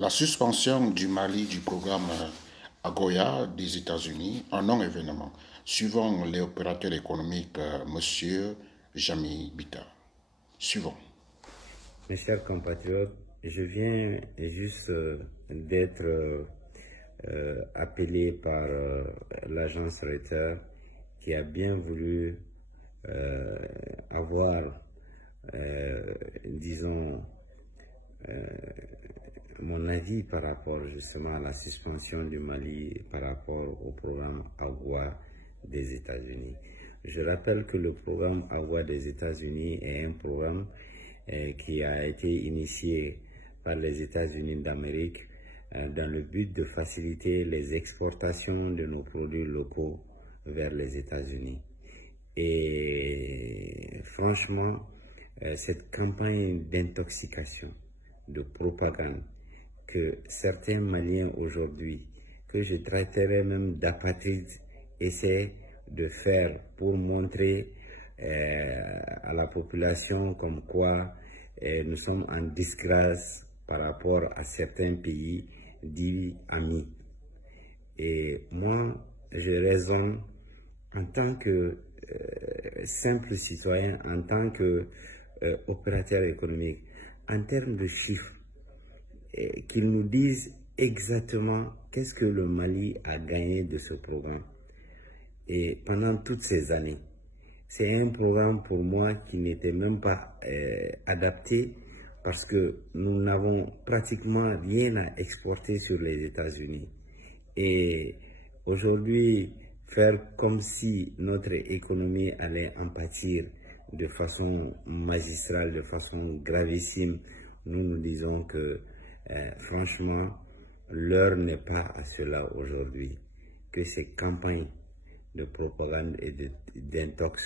La suspension du Mali du programme AGOA des États-Unis, un non-événement, suivant les opérateurs économiques, M. Jamy Bita. Suivant. Mes chers compatriotes, je viens juste d'être appelé par l'agence Reuters qui a bien voulu avoir, disons, mon avis par rapport justement à la suspension du Mali par rapport au programme AGOA des États-Unis. Je rappelle que le programme AGOA des États-Unis est un programme qui a été initié par les États-Unis d'Amérique dans le but de faciliter les exportations de nos produits locaux vers les États-Unis. Et franchement, cette campagne d'intoxication, de propagande que certains Maliens aujourd'hui, que je traiterais même d'apatrides, essaient de faire pour montrer à la population comme quoi nous sommes en disgrâce par rapport à certains pays dits amis. Et moi, je raisonne en tant que simple citoyen, en tant que opérateur économique, en termes de chiffres, qu'ils nous disent exactement qu'est-ce que le Mali a gagné de ce programme. Et pendant toutes ces années, c'est un programme pour moi qui n'était même pas adapté parce que nous n'avons pratiquement rien à exporter sur les États-Unis. Et aujourd'hui, faire comme si notre économie allait en pâtir de façon magistrale, de façon gravissime, nous disons que franchement, l'heure n'est pas à cela aujourd'hui, que ces campagnes de propagande et d'intox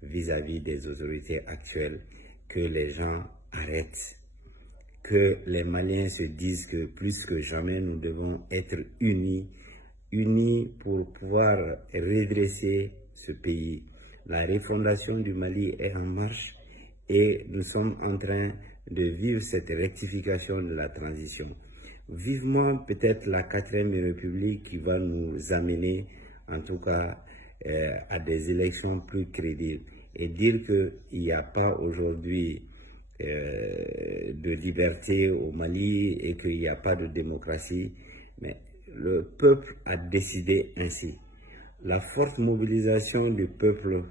vis-à-vis des autorités actuelles, que les gens arrêtent, que les Maliens se disent que plus que jamais nous devons être unis pour pouvoir redresser ce pays. La refondation du Mali est en marche et nous sommes en train de vivre cette rectification de la transition. Vivement peut-être la 4e République qui va nous amener en tout cas à des élections plus crédibles et dire qu'il n'y a pas aujourd'hui de liberté au Mali et qu'il n'y a pas de démocratie, mais le peuple a décidé ainsi. La forte mobilisation du peuple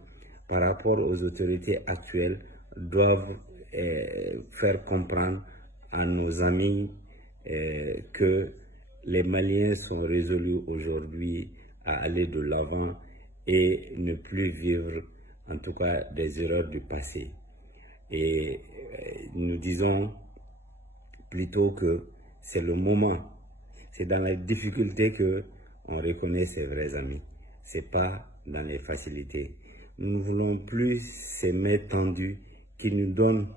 par rapport aux autorités actuelles doivent faire comprendre à nos amis que les Maliens sont résolus aujourd'hui à aller de l'avant et ne plus vivre en tout cas des erreurs du passé. Et nous disons plutôt que c'est le moment, c'est dans la difficulté que on reconnaît ses vrais amis, c'est pas dans les facilités. Nous ne voulons plus ces mains tendues qui nous donnent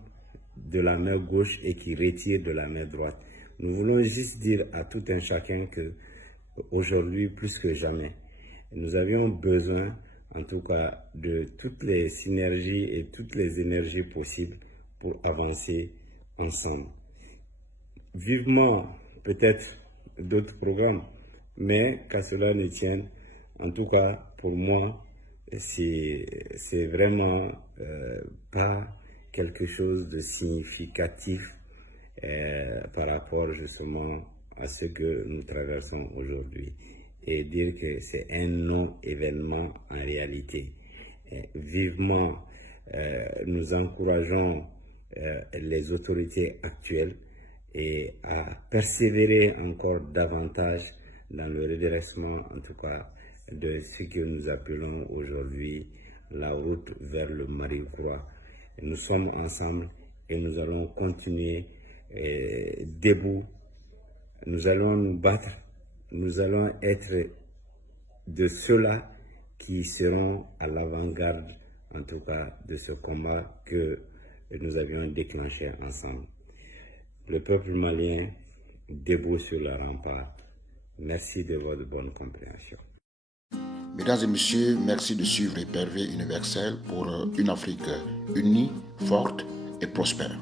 de la main gauche et qui retirent de la main droite. Nous voulons juste dire à tout un chacun que aujourd'hui, plus que jamais, nous avions besoin en tout cas de toutes les synergies et toutes les énergies possibles pour avancer ensemble. Vivement peut-être d'autres programmes, mais qu'à cela ne tienne, en tout cas pour moi, c'est vraiment pas quelque chose de significatif par rapport justement à ce que nous traversons aujourd'hui et dire que c'est un non-événement en réalité. Vivement, nous encourageons les autorités actuelles et à persévérer encore davantage dans le redressement, en tout cas, de ce que nous appelons aujourd'hui la route vers le Marie-Croix. Nous sommes ensemble et nous allons continuer debout. Nous allons nous battre. Nous allons être de ceux-là qui seront à l'avant-garde, en tout cas, de ce combat que nous avions déclenché ensemble. Le peuple malien, debout sur le rempart. Merci de votre bonne compréhension. Mesdames et messieurs, merci de suivre Épervier universel pour une Afrique unie, forte et prospère.